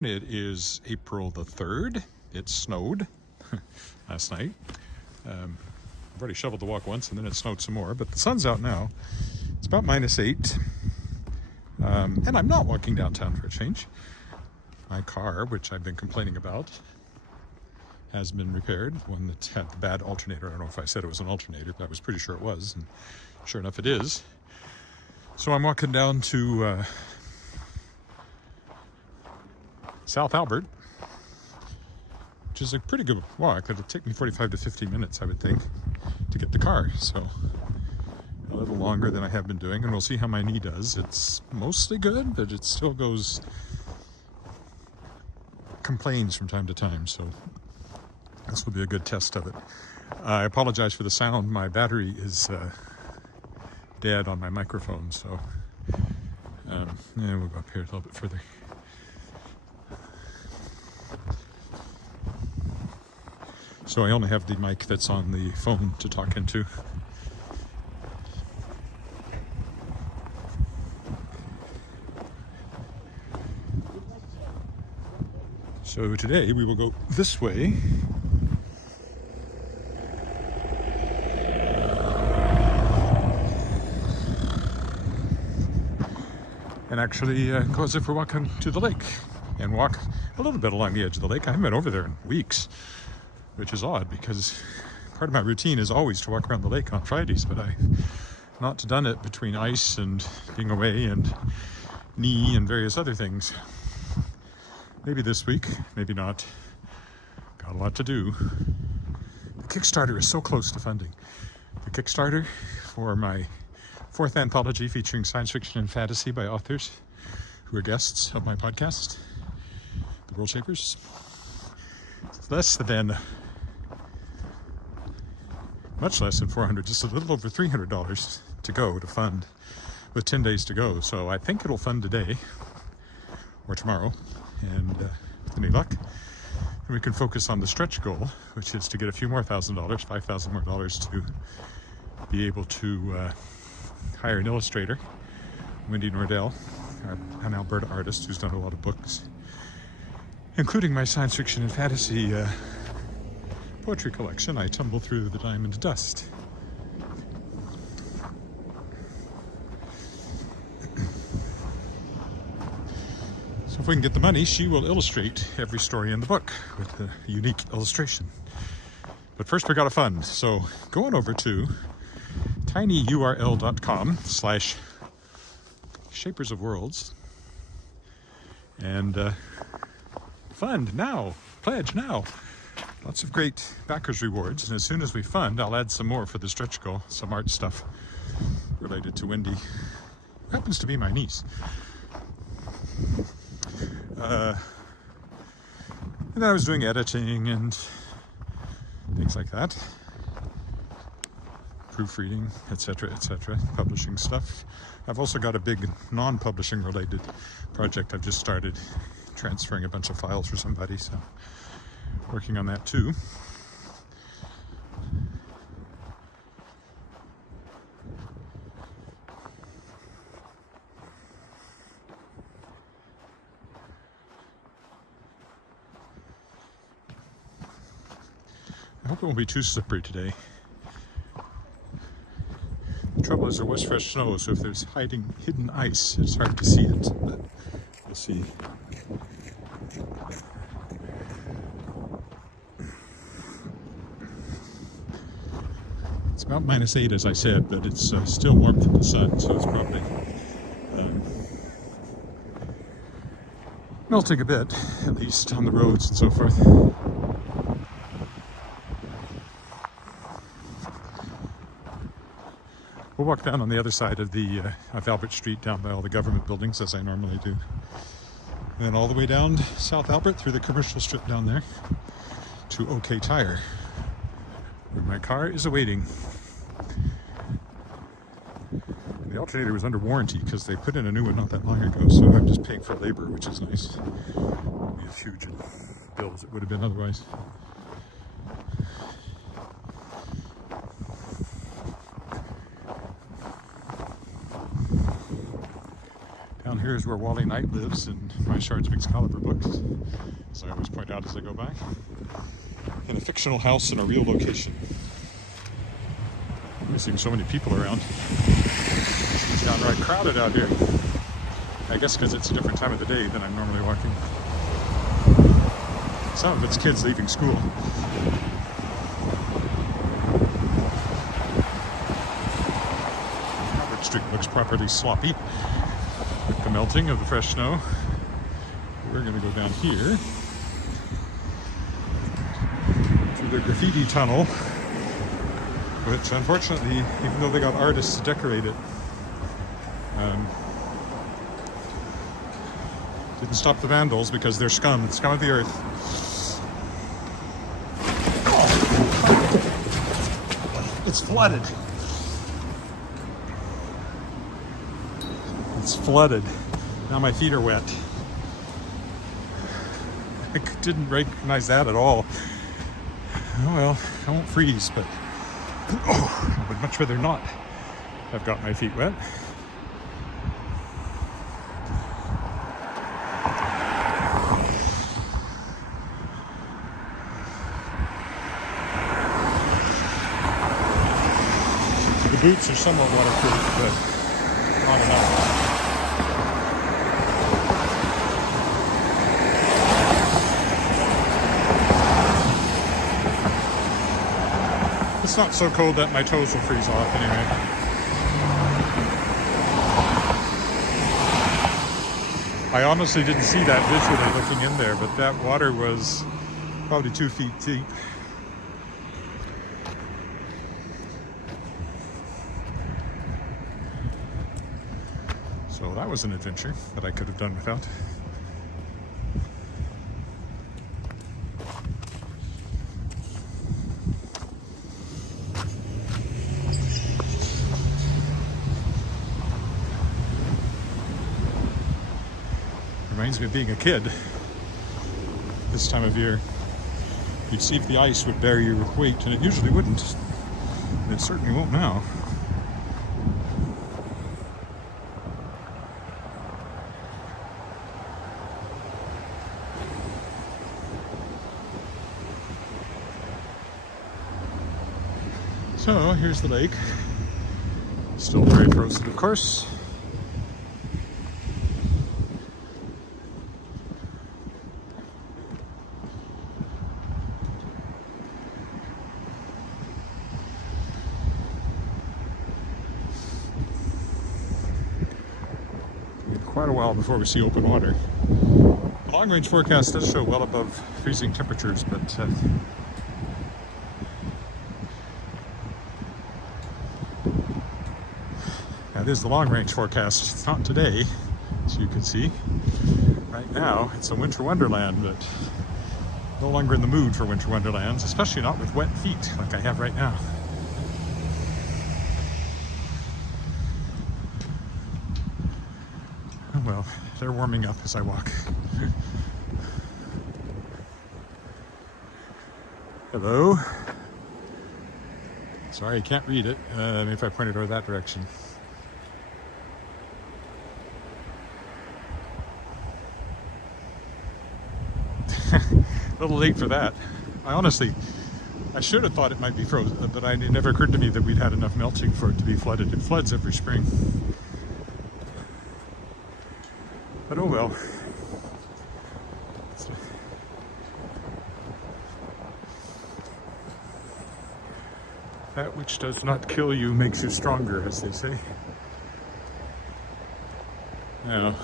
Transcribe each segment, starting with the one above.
It is April the 3rd. It snowed last night. I've already shoveled the walk once and then it snowed some more, but the sun's out now. It's about -8. And I'm not walking downtown for a change. My car, which I've been complaining about, has been repaired. One that had the bad alternator. I don't know if I said it was an alternator, but I was pretty sure it was. And sure enough, it is. So I'm walking down to South Albert, which is a pretty good walk. It'll take me 45 to 50 minutes, I would think, to get the car. So a little longer than I have been doing, and we'll see how my knee does. It's mostly good, but it still complains from time to time. So this will be a good test of it. I apologize for the sound. My battery is dead on my microphone, so we'll go up here a little bit further. So I only have the mic that's on the phone to talk into. So today we will go this way. And actually go as if we're walking to the lake and walk a little bit along the edge of the lake. I haven't been over there in weeks, which is odd because part of my routine is always to walk around the lake on Fridays, but I've not done it between ice and being away and knee and various other things. Maybe this week, maybe not. Got a lot to do. The Kickstarter is so close to funding. The Kickstarter for my 4th anthology featuring science fiction and fantasy by authors who are guests of my podcast, the Worldshapers. It's much less than $400, just a little over $300 to go to fund, with 10 days to go. So I think it'll fund today or tomorrow, and with any luck, and we can focus on the stretch goal, which is to get a few more $1,000, $5,000 more dollars, to be able to hire an illustrator, Wendy Nordell, an Alberta artist who's done a lot of books, including my science fiction and fantasy poetry collection, I Tumble Through the Diamond Dust. So if we can get the money, she will illustrate every story in the book with a unique illustration. But first we got to fund. So go on over to tinyurl.com/Shapers of Worlds and fund now, pledge now. Lots of great backers rewards, and as soon as we fund, I'll add some more for the stretch goal, some art stuff related to Wendy, who happens to be my niece. And then I was doing editing and things like that, proofreading, etc., publishing stuff. I've also got a big non-publishing related project I've just started, transferring a bunch of files for somebody, so working on that too. I hope it won't be too slippery today. The trouble is there was fresh snow, so if there's hidden ice, it's hard to see it, but we'll see. It's about -8, as I said, but it's still warmth in the sun, so it's probably melting a bit, at least on the roads and so forth. We'll walk down on the other side of Albert Street, down by all the government buildings, as I normally do. And then all the way down South Albert through the commercial strip down there to OK Tire, where my car is awaiting. The alternator was under warranty because they put in a new one not that long ago, so I'm just paying for labor, which is nice. It won't be as huge a bill as it would have been otherwise. here's where Wally Knight lives in my Shards of Excalibur books, as I always point out as I go by. In a fictional house in a real location. We're seeing so many people around. It's downright crowded out here. I guess because it's a different time of the day than I'm normally walking. Some of it's kids leaving school. Albert Street looks properly sloppy with the melting of the fresh snow. We're going to go down here to the graffiti tunnel, which unfortunately, even though they got artists to decorate it, didn't stop the vandals because they're scum of the earth. Oh. It's flooded. It's flooded. Now my feet are wet. I didn't recognize that at all. Oh well, I won't freeze, but I would much rather not have got my feet wet. The boots are somewhat waterproof, but not enough. It's not so cold that my toes will freeze off anyway. I honestly didn't see that visually looking in there, but that water was probably 2 feet deep. So that was an adventure that I could have done without. Reminds me of being a kid this time of year. You'd see if the ice would bear your weight, and it usually wouldn't. And it certainly won't now. So here's the lake. Still very frozen, of course. Quite a while before we see open water. The long-range forecast does show well above freezing temperatures, but that is the long-range forecast. It's not today, as you can see. Right now, it's a winter wonderland, but no longer in the mood for winter wonderlands, especially not with wet feet like I have right now. Well, they're warming up as I walk. Hello. Sorry, I can't read it. If I point it over that direction. A little late for that. I should have thought it might be frozen, but it never occurred to me that we'd had enough melting for it to be flooded. It floods every spring. But oh well. That which does not kill you makes you stronger, as they say. Now,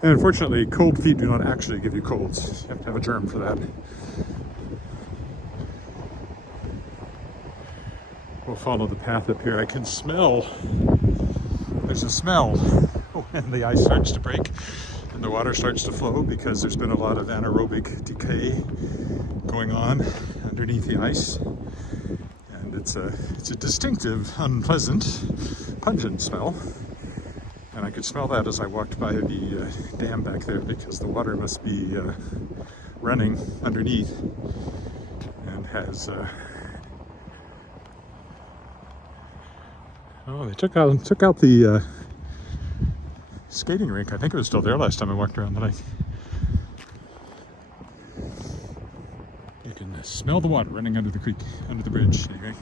and unfortunately, cold feet do not actually give you colds. You have to have a germ for that. We'll follow the path up here. I can smell, there's a smell when the ice starts to break and the water starts to flow, because there's been a lot of anaerobic decay going on underneath the ice. And it's a distinctive, unpleasant, pungent smell. And I could smell that as I walked by the dam back there, because the water must be running underneath and has Oh, they took out the skating rink. I think it was still there last time I walked around the lake. You can smell the water running under the creek, under the bridge, anyway.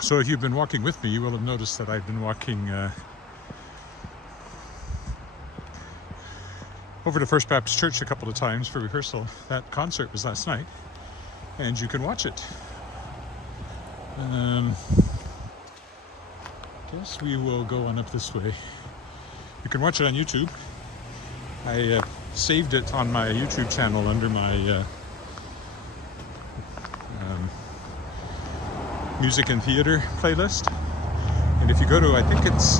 So if you've been walking with me, you will have noticed that I've been walking over to First Baptist Church a couple of times for rehearsal. That concert was last night, and you can watch it. Guess we will go on up this way. You can watch it on YouTube. I saved it on my YouTube channel under my music and theater playlist. And if you go to, I think it's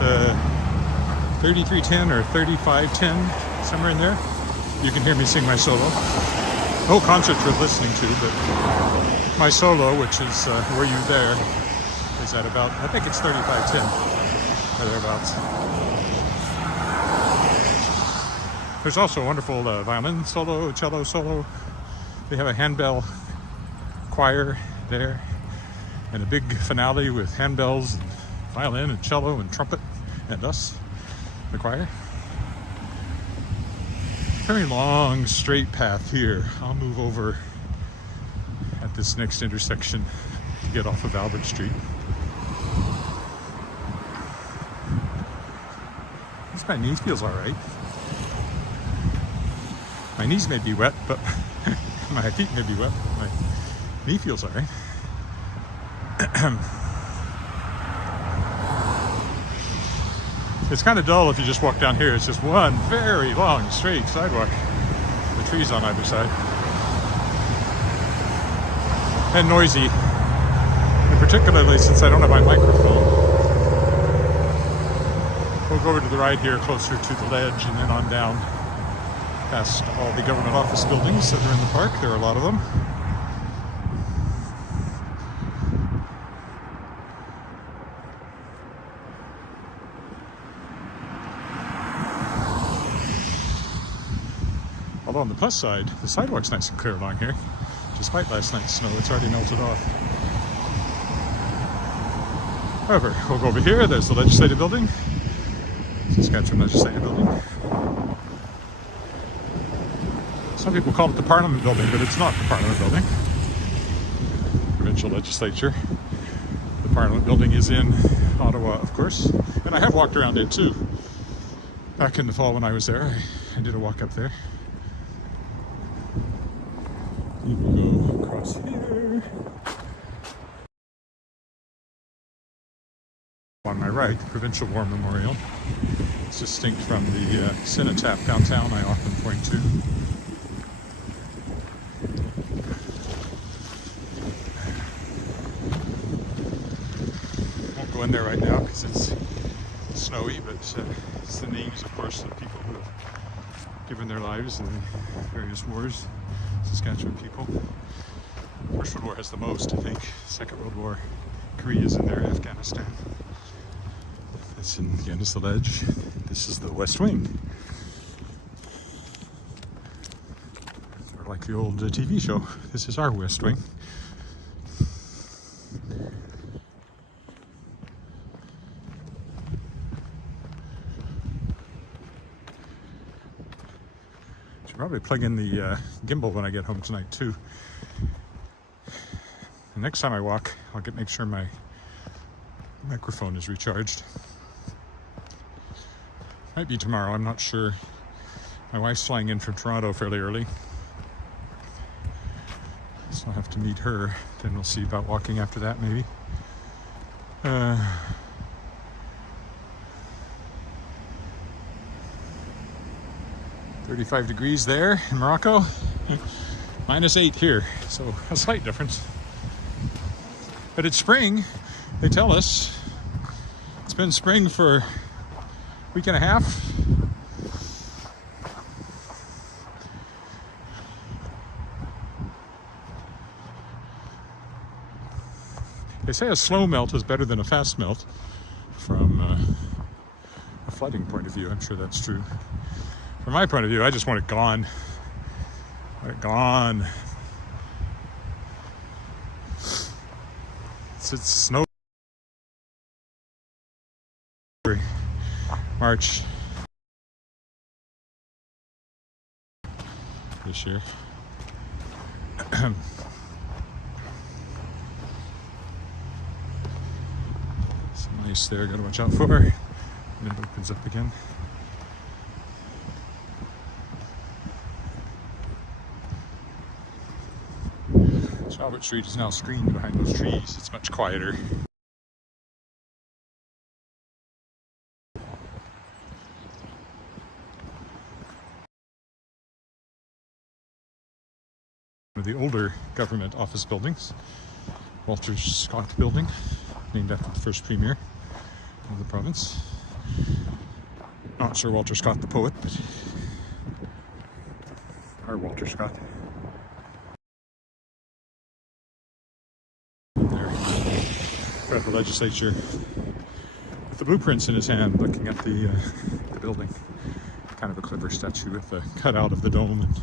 3310 or 3510, somewhere in there, you can hear me sing my solo. The whole concert's worth listening to, but my solo, which is Were You There, is at about, I think it's 3510, or thereabouts. There's also a wonderful violin solo, cello solo. They have a handbell choir there, and a big finale with handbells, and violin and cello and trumpet, and us, the choir. Very long, straight path here. I'll move over at this next intersection to get off of Albert Street. At least my knee feels all right. My knees may be wet, but my feet may be wet. My knee feels all right. It's kind of dull if you just walk down here. It's just one very long, straight sidewalk with trees on either side. And noisy. And particularly since I don't have my microphone. We'll go over to the right here, closer to the ledge, and then on down past all the government office buildings that are in the park. There are a lot of them. Although on the plus side, the sidewalk's nice and clear along here. Despite last night's snow, it's already melted off. However, we'll go over here. There's the legislative building. Saskatchewan legislative building. Some people call it the Parliament building, but it's not the Parliament building. Provincial legislature. The Parliament building is in Ottawa, of course. And I have walked around it too. Back in the fall when I was there, I did a walk up there. You will go across here. On my right, Provincial War Memorial. It's distinct from the cenotaph downtown I often point to. Won't go in there right now because it's snowy, but it's the names, of course, of people who have given their lives in various wars. Saskatchewan people. First World War has the most, I think. Second World War, Korea's in there, Afghanistan. This again is the ledge. This is the West Wing. Or like the old TV show. This is our West Wing. Probably plug in the gimbal when I get home tonight too. The next time I walk, I'll make sure my microphone is recharged. Might be tomorrow, I'm not sure. My wife's flying in from Toronto fairly early, so I'll have to meet her. Then we'll see about walking after that, maybe. 35 degrees there in Morocco, -8 here, so a slight difference. But it's spring, they tell us. It's been spring for a week and a half. They say a slow melt is better than a fast melt. from a flooding point of view. I'm sure that's true. From my point of view, I just want it gone. I want it gone. It's snow. March this year. Some ice there, gotta watch out for. And it opens up again. Albert Street is now screened behind those trees. It's much quieter. One of the older government office buildings, Walter Scott Building, named after the first premier of the province. Not Sir Walter Scott the poet, but our Walter Scott. There, at the legislature, with the blueprints in his hand, looking at the building. Kind of a clever statue with a cutout of the dome. And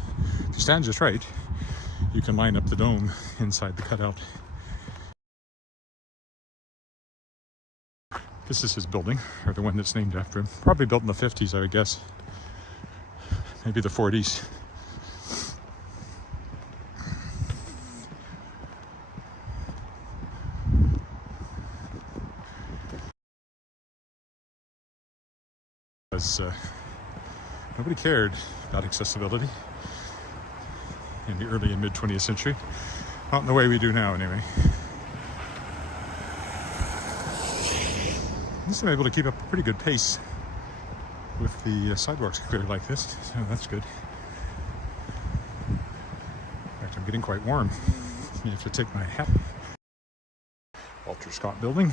if you stand just right, you can line up the dome inside the cutout. This is his building, or the one that's named after him. Probably built in the 50s, I would guess. Maybe the 40s. Nobody cared about accessibility in the early and mid 20th century. Not in the way we do now, anyway. At least I'm able to keep up a pretty good pace with the sidewalks cleared like this, so that's good. In fact, I'm getting quite warm. I have to take my hat. Walter Scott Building.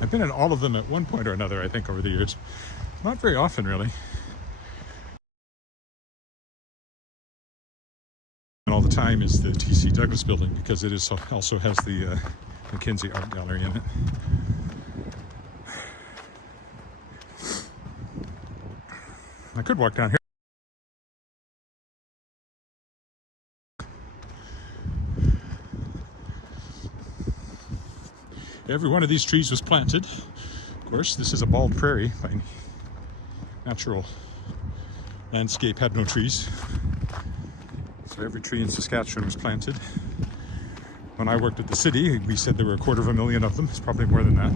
I've been in all of them at one point or another, I think, over the years. Not very often, really. And all the time is the T.C. Douglas Building, because it is also has the Mackenzie Art Gallery in it. I could walk down here. Every one of these trees was planted. Of course, this is a bald prairie by natural landscape, had no trees. So every tree in Saskatchewan was planted. When I worked at the city, we said there were 250,000 of them. It's probably more than that.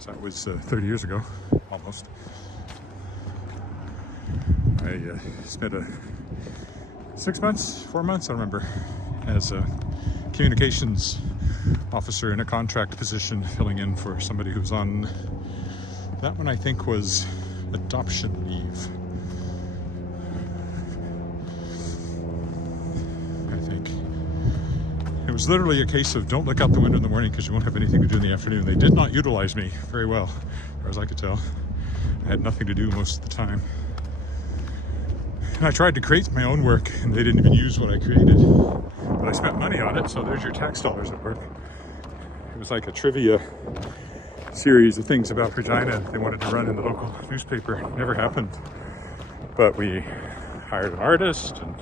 So that was 30 years ago, almost. I spent 6 months, 4 months, I don't remember, as a communications officer in a contract position, filling in for somebody who's on, that one I think was adoption leave. I think. It was literally a case of don't look out the window in the morning because you won't have anything to do in the afternoon. They did not utilize me very well, as far as I could tell. I had nothing to do most of the time. And I tried to create my own work, and they didn't even use what I created. But I spent money on it, so there's your tax dollars at work. It was like a trivia series of things about Regina they wanted to run in the local newspaper. It never happened. But we hired an artist, and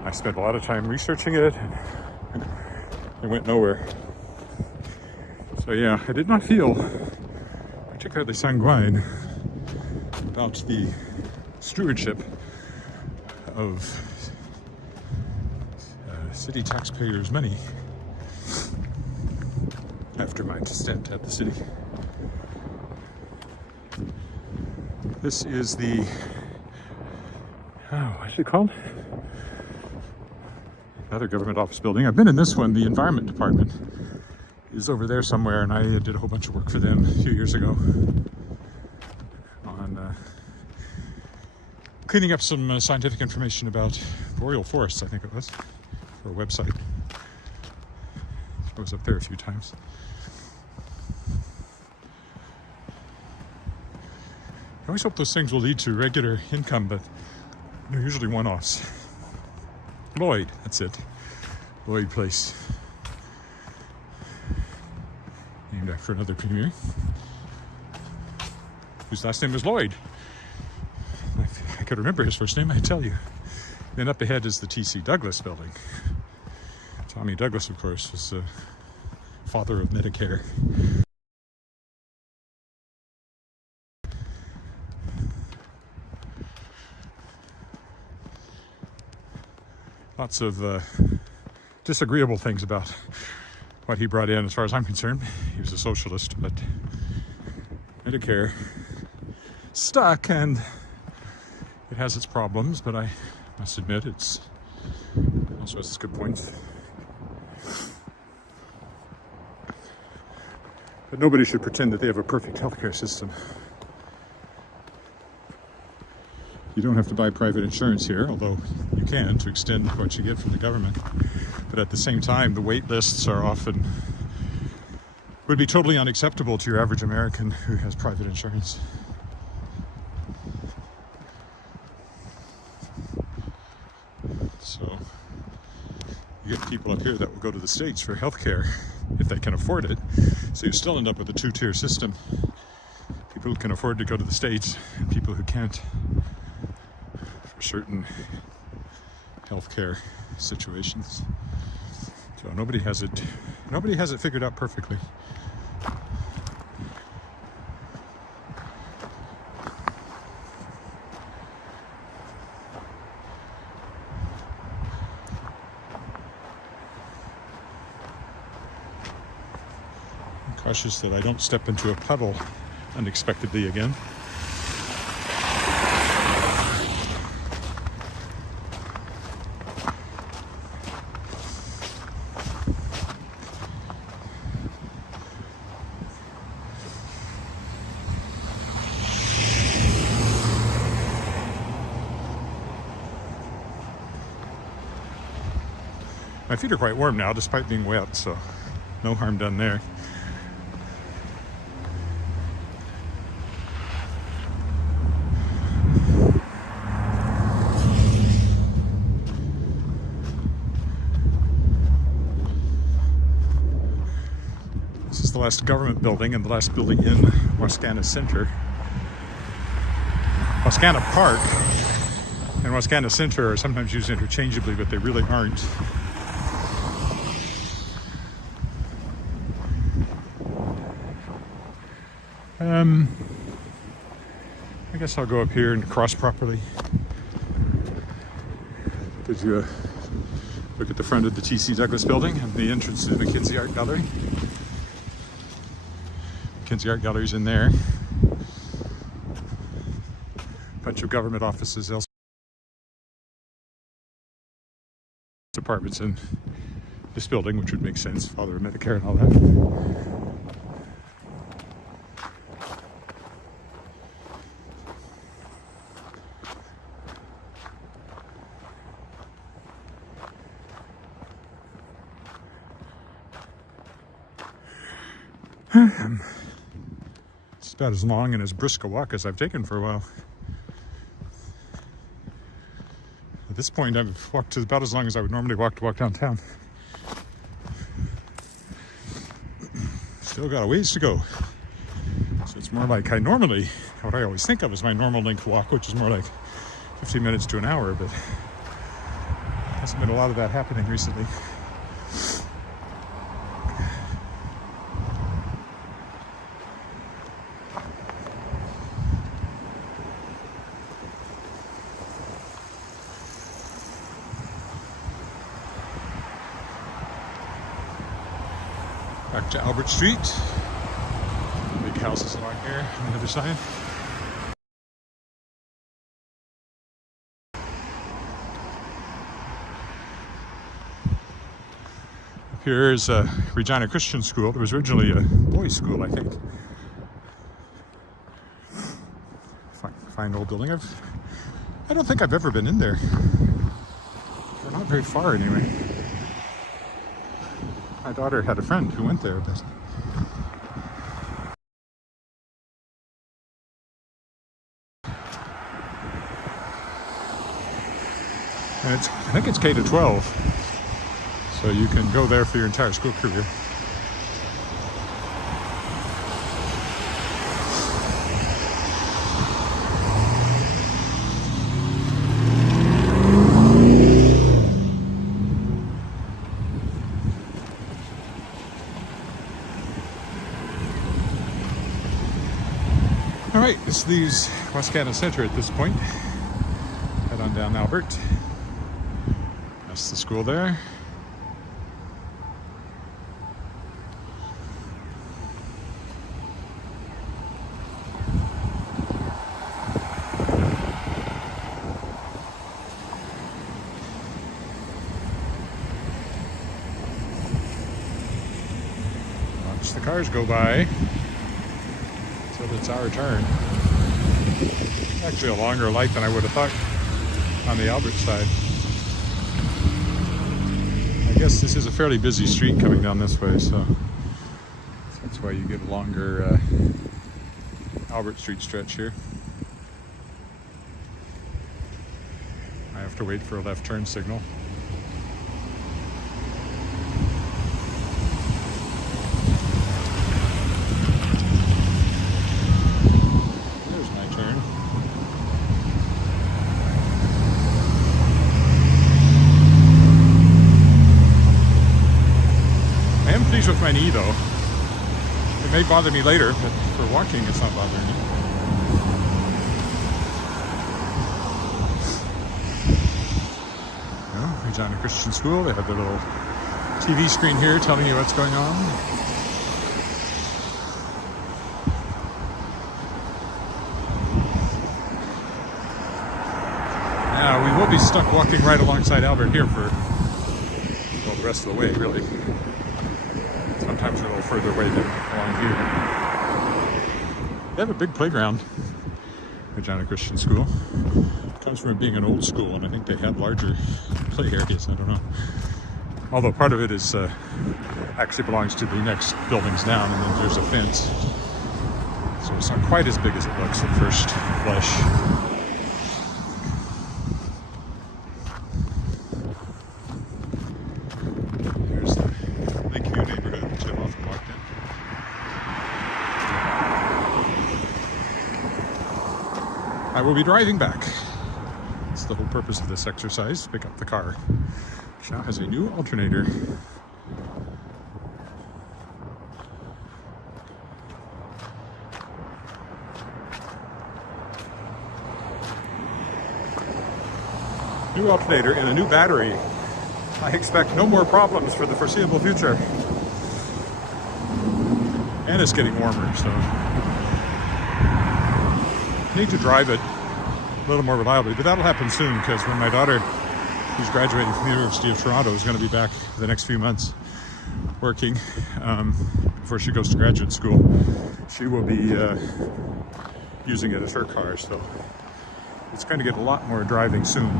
I spent a lot of time researching it, and it went nowhere. So yeah, I did not feel particularly sanguine about the stewardship of city taxpayers' money after my stint at the city. This is the, what's it called? Another government office building. I've been in this one. The environment department is over there somewhere, and I did a whole bunch of work for them a few years ago on cleaning up some scientific information about boreal forests, I think it was, for a website. I was up there a few times. I always hope those things will lead to regular income, but they're usually one-offs. Lloyd, that's it. Lloyd Place. Named after another premier, whose last name was Lloyd. If I could remember his first name, I'd tell you. Then up ahead is the T.C. Douglas building. Tommy Douglas, of course, was the father of Medicare. Lots of disagreeable things about what he brought in, as far as I'm concerned. He was a socialist, but Medicare stuck, and it has its problems, but I must admit it's also has its good points. But nobody should pretend that they have a perfect healthcare system. You don't have to buy private insurance here, although you can to extend what you get from the government. But at the same time, the wait lists are often would be totally unacceptable to your average American who has private insurance. So you get people up here that will go to the States for healthcare if they can afford it. So you still end up with a two-tier system. People who can afford to go to the States and people who can't for certain healthcare situations. So nobody has it figured out perfectly. I'm cautious that I don't step into a puddle unexpectedly again. My feet are quite warm now, despite being wet, so no harm done there. This is the last government building and the last building in Wascana Center. Wascana Park and Wascana Center are sometimes used interchangeably, but they really aren't. I guess I'll go up here and cross properly. Gives you a look at the front of the T.C. Douglas building and the entrance to the McKinsey Art Gallery. McKinsey Art Gallery's in there. A bunch of government offices, else apartments in this building, which would make sense, father of Medicare and all that. It's about as long and as brisk a walk as I've taken for a while. At this point, I've walked about as long as I would normally walk to walk downtown. Still got a ways to go. So it's more like what I always think of as my normal length walk, which is more like 15 minutes to an hour, but hasn't been a lot of that happening recently. Back to Albert Street. Big houses along here on the other side. Up here is Regina Christian School. It was originally a boys' school, I think. Fine old building. I don't think I've ever been in there. They're not very far anyway. My daughter had a friend who went there, but And I think it's K to 12. So you can go there for your entire school career. All right, this leaves West Canada Centre at this point. Head on down Albert. That's the school there. Watch the cars go by. So it's our turn. Actually a longer light than I would have thought on the Albert side. I guess this is a fairly busy street coming down this way, so that's why you get a longer Albert Street stretch here. I have to wait for a left turn signal. With my knee though. It may bother me later, but for walking it's not bothering me. Well, Regina Christian School, they have their little TV screen here telling you what's going on. Now we will be stuck walking right alongside Albert here for, well, the rest of the way really. Sometimes we're a little further away than along here. They have a big playground, Regina Christian School. It comes from being an old school, and I think they have larger play areas. I don't know. Although part of it is actually belongs to the next buildings down, and then there's a fence. So it's not quite as big as it looks at first blush. I will be driving back. That's the whole purpose of this exercise, to pick up the car, which now has a new alternator. New alternator and a new battery. I expect no more problems for the foreseeable future. And it's getting warmer, so I need to drive it a little more reliably, but that'll happen soon because when my daughter, who's graduating from the University of Toronto, is going to be back for the next few months working before she goes to graduate school, she will be using it as her car, so it's going to get a lot more driving soon.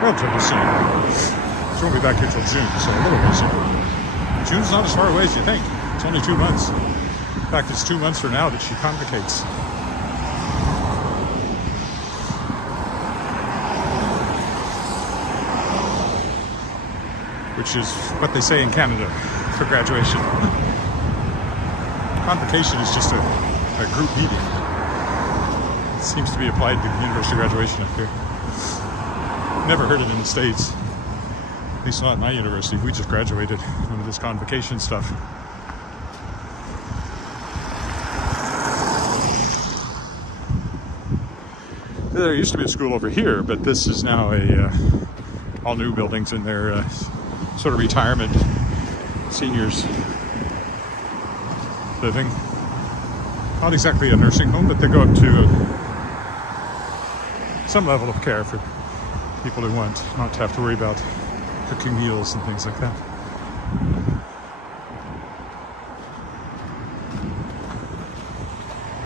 Relatively soon. She won't be back here till June, so a little bit soon. June's not as far away as you think. It's only 2 months. In fact, it's 2 months from now that she convocates. Which is what they say in Canada for graduation. Convocation is just a group meeting. It seems to be applied to university graduation up here. Never heard it in the States. At least not at my university. We just graduated under this convocation stuff. There used to be a school over here, but this is now all new buildings in their sort of retirement seniors living. Not exactly a nursing home, but they go up to some level of care for people who want not to have to worry about cooking meals and things like that.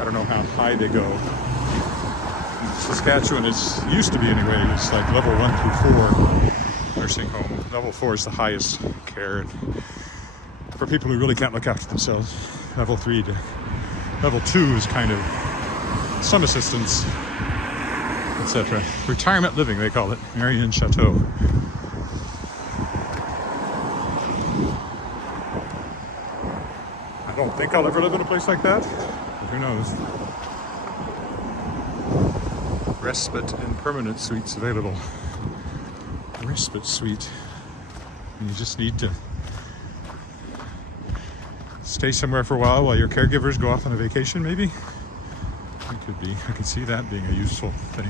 I don't know how high they go. Saskatchewan used to be anyway, it's like level 1 through 4 nursing home. Level 4 is the highest care, and for people who really can't look after themselves. Level 3 to level 2 is kind of some assistance, etc. Retirement living, they call it. Marion Chateau. I don't think I'll ever live in a place like that, but who knows. Respite and permanent suites available. Respite suite. And you just need to stay somewhere for a while your caregivers go off on a vacation, maybe? It could be. I could see that being a useful thing.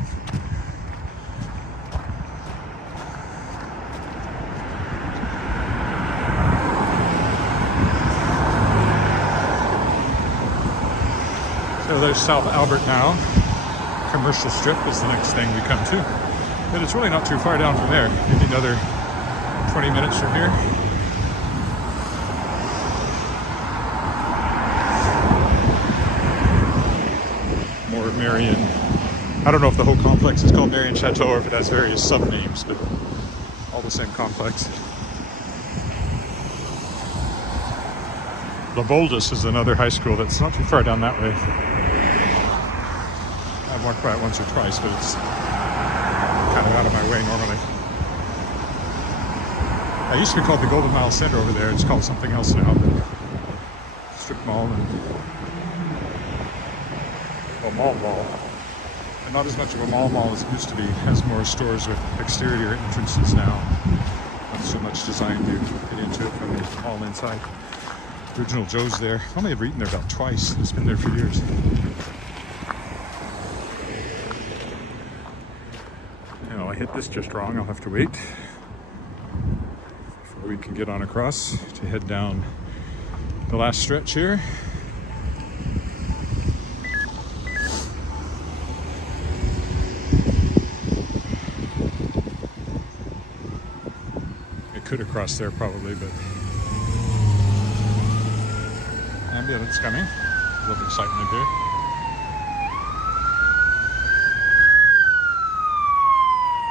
So there's South Albert now. Commercial Strip is the next thing we come to. But it's really not too far down from there. Maybe another 20 minutes from here. More Marion. I don't know if the whole complex is called Marion Chateau or if it has various sub-names, but all the same complex. La Boldus is another high school that's not too far down that way. I've walked by it once or twice, but it's kind of out of my way normally. It used to be called the Golden Mile Center over there. It's called something else now, but strip mall and mall. And not as much of a mall as it used to be. It has more stores with exterior entrances now. Not so much designed to get into it from the mall inside. Original Joe's there. I only ever eaten there about twice. It's been there for years. I hit this just wrong. I'll have to wait before we can get on across to head down the last stretch here. It could have crossed there probably, but ambulance coming. A little bit excitement here.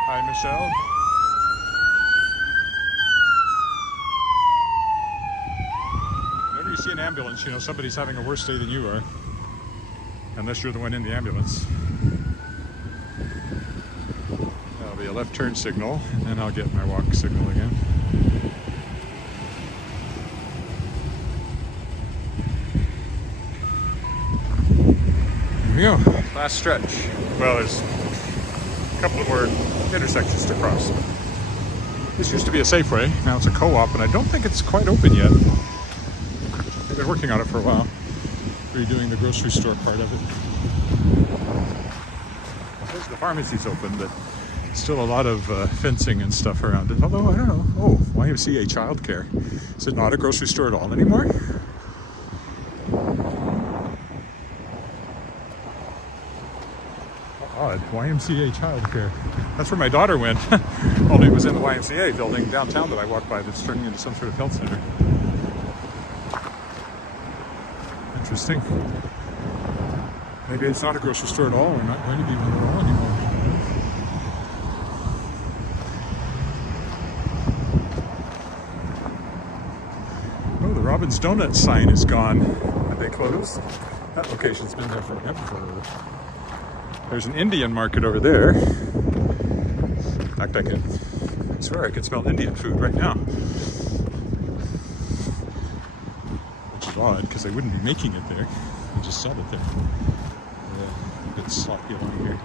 Hi, Michelle. Whenever you see an ambulance, you know somebody's having a worse day than you are. Unless you're the one in the ambulance. That'll be a left turn signal, and then I'll get my walk signal again. Here we go. Last stretch. Well, there's a couple of more intersections to cross. This used to be a Safeway, now it's a co-op, and I don't think it's quite open yet. They've been working on it for a while, redoing the grocery store part of it. I suppose the pharmacy's open, but still a lot of fencing and stuff around it. Although, I don't know. Oh, YMCA childcare. Is it not a grocery store at all anymore? Odd. YMCA childcare. That's where my daughter went. Only it was in the YMCA building downtown that I walked by that's turning into some sort of health center. Interesting. Maybe it's not a grocery store at all, or not going to be one at all anymore. Oh, the Robin's Donuts sign is gone. Have they closed? That location's been there forever. There's an Indian market over there. In fact, I swear I could smell Indian food right now. Which is odd, because they wouldn't be making it there. They just sell it there. Yeah, a bit sloppy along here.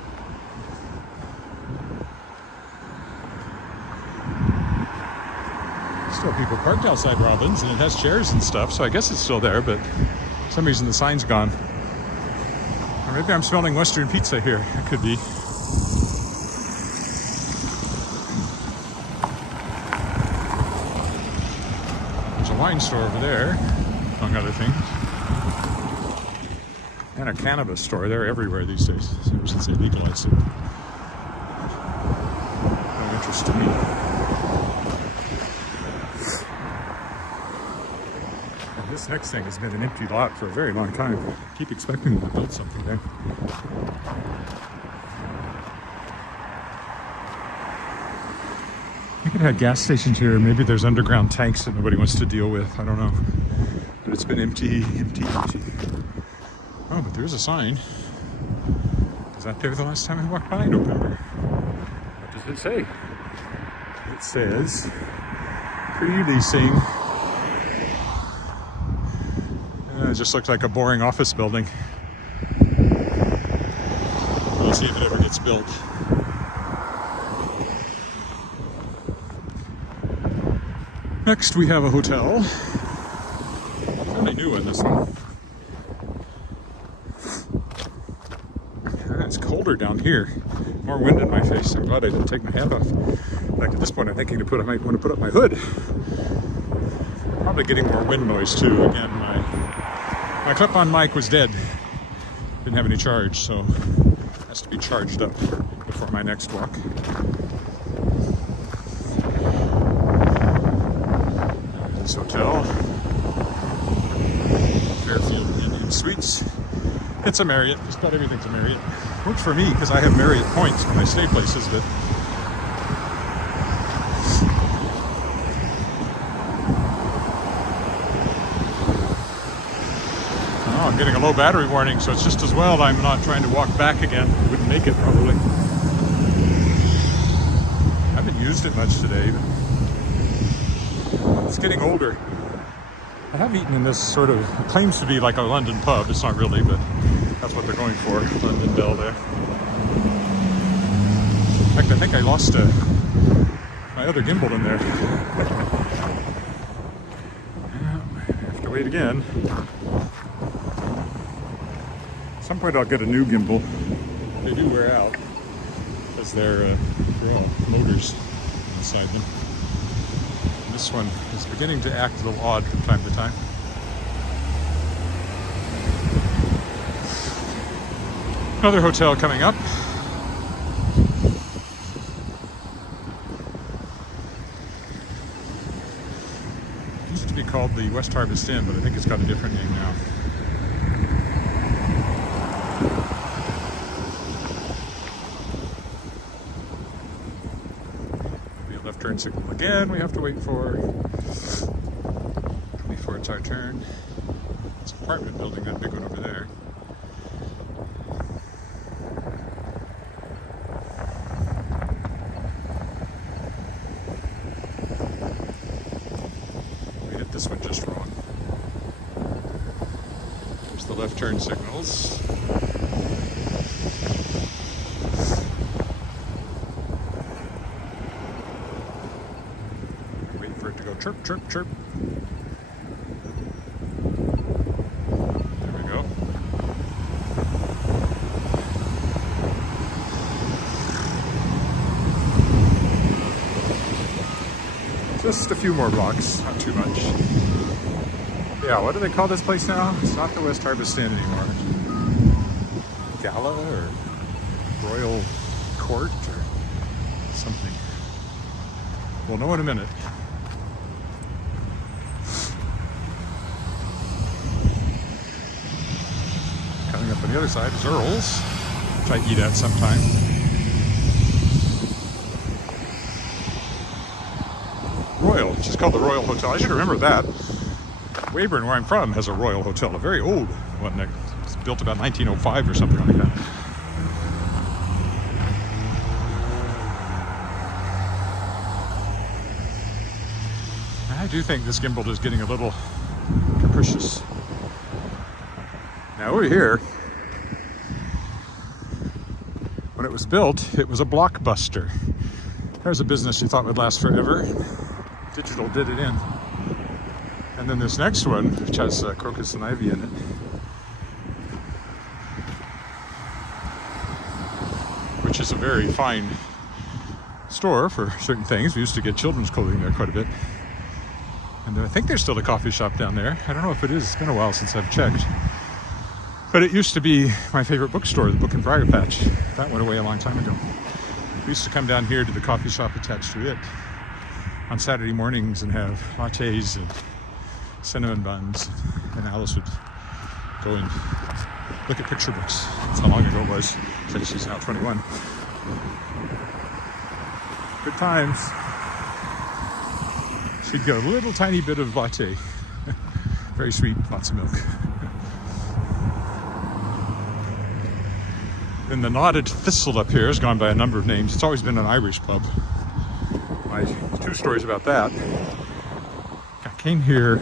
Still people parked outside Robin's, and it has chairs and stuff, so I guess it's still there, but for some reason the sign's gone. Or maybe I'm smelling Western pizza here. It could be. There's a wine store over there, among other things. And a cannabis store. They're everywhere these days, ever since they legalized it. No interest to me. This next thing has been an empty lot for a very long time. I keep expecting them to build something there. I think it had gas stations here. Maybe there's underground tanks that nobody wants to deal with. I don't know. But it's been empty. Oh, but there's a sign. that there the last time I walked by? I don't remember. What does it say? It says pre-leasing. It just looked like a boring office building. We'll see if it ever gets built. Next we have a hotel. Fairly new one, this one. It's colder down here. More wind in my face. I'm glad I didn't take my hat off. In fact, at this point I'm thinking I might want to put up my hood. Probably getting more wind noise too. Again, my clip-on mic was dead. Didn't have any charge, so it has to be charged up before my next walk. This hotel, Fairfield Indian Suites. It's a Marriott. Just about everything's a Marriott. Works for me because I have Marriott points when I stay places, but I'm getting a low battery warning, so it's just as well I'm not trying to walk back again. Wouldn't make it probably. I haven't used it much today, but it's getting older. I have eaten in this sort of, it claims to be like a London pub. It's not really, but that's what they're going for, London Bell there. In fact, I think I lost my other gimbal in there. I have to wait again. At some point I'll get a new gimbal. They do wear out because they're all motors inside them. And this one is beginning to act a little odd from time to time. Another hotel coming up. It used to be called the West Harvest Inn, but I think it's got a different name now. Left turn signal again, we have to wait for before it's our turn. It's an apartment building, that big one over there. We hit this one just wrong. There's the left turn signals. Chirp, chirp, chirp. There we go. Just a few more blocks, not too much. Yeah, what do they call this place now? It's not the West Harvest Inn anymore. Gala or Royal Court or something. We'll know in a minute. Up on the other side is Earl's, which I eat at sometime. Royal, which is called the Royal Hotel. I should remember that. Weyburn, where I'm from, has a Royal Hotel, a very old one that was built about 1905 or something like that. I do think this gimbal is getting a little capricious. Now over here, when it was built, it was a blockbuster. There's a business you thought would last forever. Digital did it in. And then this next one, which has crocus and ivy in it. Which is a very fine store for certain things. We used to get children's clothing there quite a bit. And I think there's still a coffee shop down there. I don't know if it is. It's been a while since I've checked. But it used to be my favorite bookstore, the Book and Briar Patch. That went away a long time ago. We used to come down here to the coffee shop attached to it on Saturday mornings and have lattes and cinnamon buns. And Alice would go and look at picture books. That's how long ago it was. She's now 21. Good times. She'd get a little tiny bit of latte. Very sweet, lots of milk. And the Knotted Thistle up here has gone by a number of names. It's always been an Irish pub. My 2 stories about that. I came here.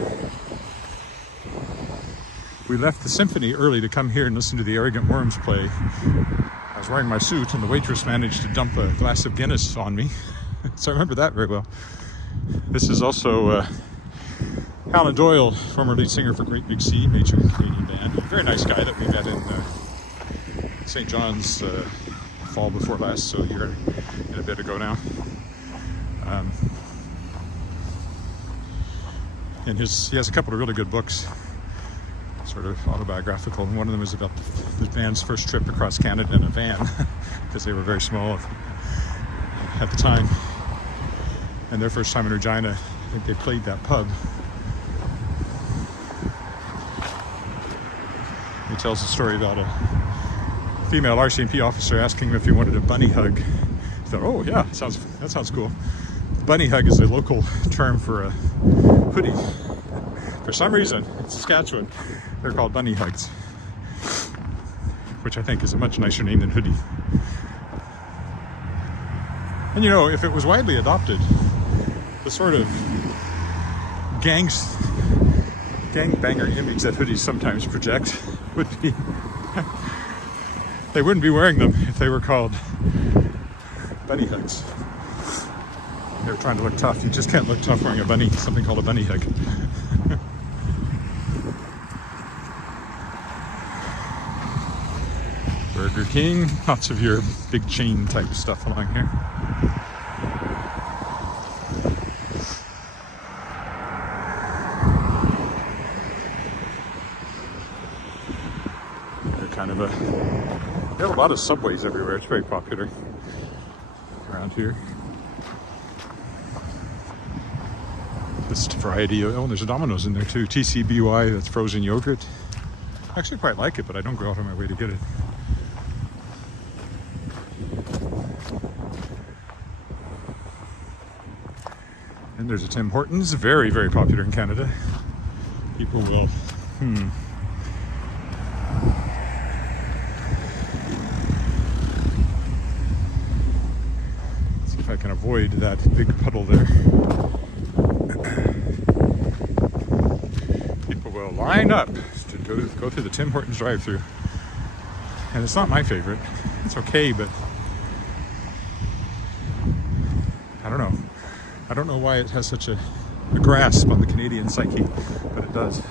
We left the symphony early to come here and listen to the Arrogant Worms play. I was wearing my suit and the waitress managed to dump a glass of Guinness on me. So I remember that very well. This is also Alan Doyle, former lead singer for Great Big Sea, major Canadian band. Very nice guy that we met in St. John's fall before last, so a year and a bit ago now. And he has a couple of really good books, sort of autobiographical, and one of them is about the band's first trip across Canada in a van, because they were very small at the time. And their first time in Regina, I think they played that pub. He tells a story about a female RCMP officer asking him if he wanted a bunny hug. He thought, oh yeah, that sounds cool. Bunny hug is a local term for a hoodie. For some reason, in Saskatchewan, they're called bunny hugs, which I think is a much nicer name than hoodie. And you know, if it was widely adopted, the sort of gangbanger image that hoodies sometimes project would be, they wouldn't be wearing them if they were called bunny hugs. They were trying to look tough. You just can't look tough wearing something called a bunny hug. Burger King, lots of your big chain type stuff along here. They have a lot of subways everywhere. It's very popular around here. Just variety. Oh, there's a Domino's in there too. TCBY, that's frozen yogurt. I actually quite like it, but I don't go out on my way to get it. And there's a Tim Hortons, very, very popular in Canada. People will, see if I can avoid that big puddle there. People will line up to go through the Tim Hortons drive-thru. And it's not my favorite. It's okay, but I don't know. I don't know why it has such a grasp on the Canadian psyche, but it does.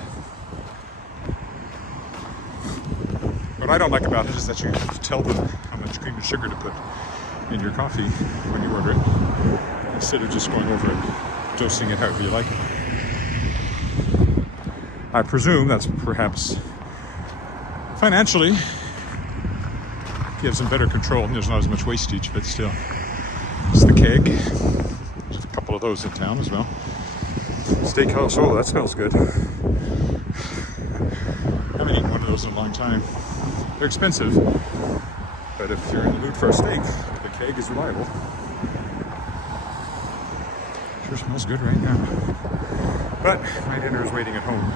What I don't like about it is that you have to tell them how much cream and sugar to put in your coffee when you order it, instead of just going over it, dosing it however you like it. I presume that's perhaps financially gives them better control and there's not as much wastage, but still. It's the keg. There's a couple of those in town as well. Steakhouse, oh, that smells good. I haven't eaten one of those in a long time. They're expensive, but if you're in the mood for a steak, the keg is reliable. Sure smells good right now. But my dinner is waiting at home.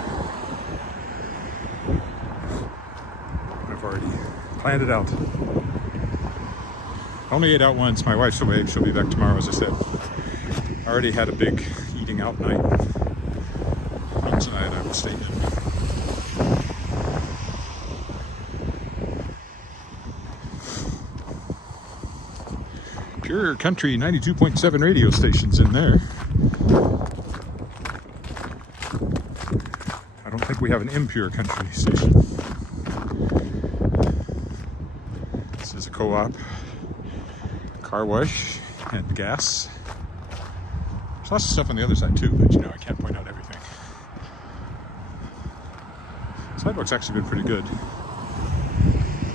I've already planned it out. Only ate out once. My wife's away. She'll be back tomorrow, as I said. I already had a big eating out night. Not tonight, I will stay in. Pure Country 92.7 radio stations in there. I don't think we have an impure country station. This is a co-op, car wash, and gas. There's lots of stuff on the other side too, but you know, I can't point out everything. Sidewalk's actually been pretty good.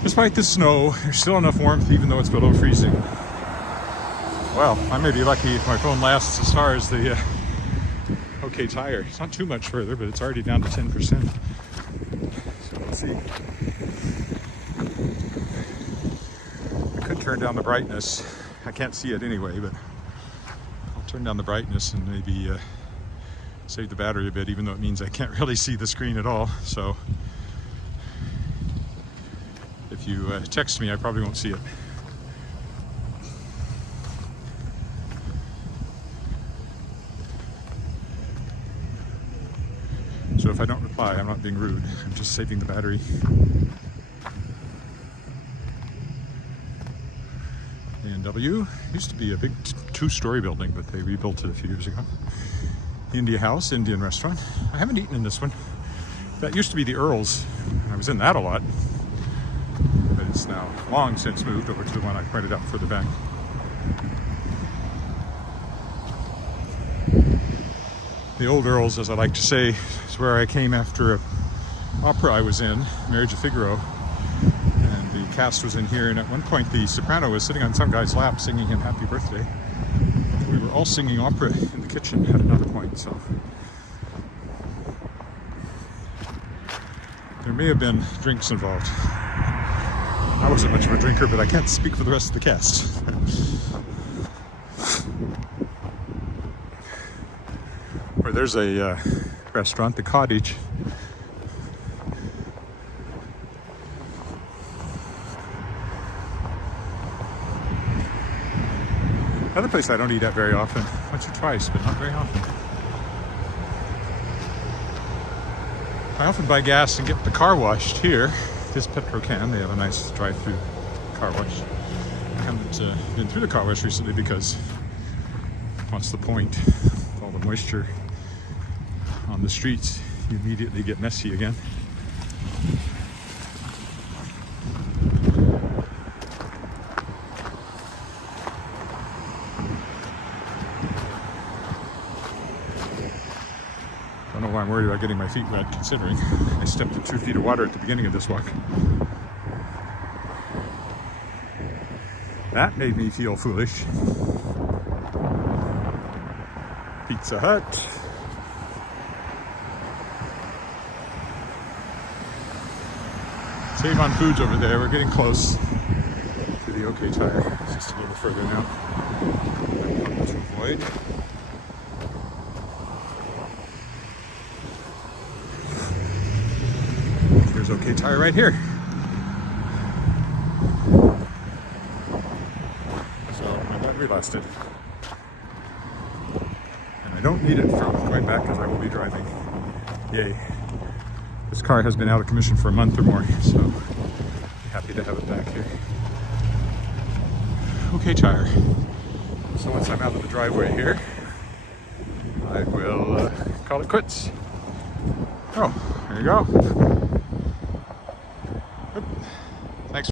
Despite the snow, there's still enough warmth even though it's below freezing. Well, I may be lucky if my phone lasts as far as the OK tire. It's not too much further, but it's already down to 10%. So let's see. I could turn down the brightness. I can't see it anyway, but I'll turn down the brightness and maybe save the battery a bit, even though it means I can't really see the screen at all. So if if you text me, I probably won't see it. So if I don't reply, I'm not being rude. I'm just saving the battery. A&W used to be a big two-story building, but they rebuilt it a few years ago. India House, Indian restaurant. I haven't eaten in this one. That used to be the Earl's, and I was in that a lot. But it's now long since moved over to the one I pointed out further back. The old Earl's, as I like to say, is where I came after an opera I was in, Marriage of Figaro. And the cast was in here, and at one point the soprano was sitting on some guy's lap singing him happy birthday. We were all singing opera in the kitchen at another point, so there may have been drinks involved. I wasn't much of a drinker, but I can't speak for the rest of the cast. Or there's a restaurant, the Cottage. Another place I don't eat at very often, once or twice, but not very often. I often buy gas and get the car washed here. This Petrocan, they have a nice drive-through car wash. I haven't been through the car wash recently because what's the point? With all the moisture on the streets, you immediately get messy again. I don't know why I'm worried about getting my feet wet, considering I stepped in 2 feet of water at the beginning of this walk. That made me feel foolish. Pizza Hut. Save on Foods over there. We're getting close to the OK Tire. It's just a little further now. To avoid. There's OK Tire right here. So my battery lasted. And I don't need it for going back because I will be driving. Yay. This car has been out of commission for a month or more, so I'm happy to have it back here. OK Tire. So once I'm out of the driveway here, I will call it quits. Oh, there you go. Oop. Thanks.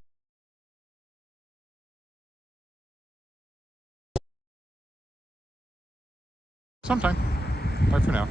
Sometime. Bye for now.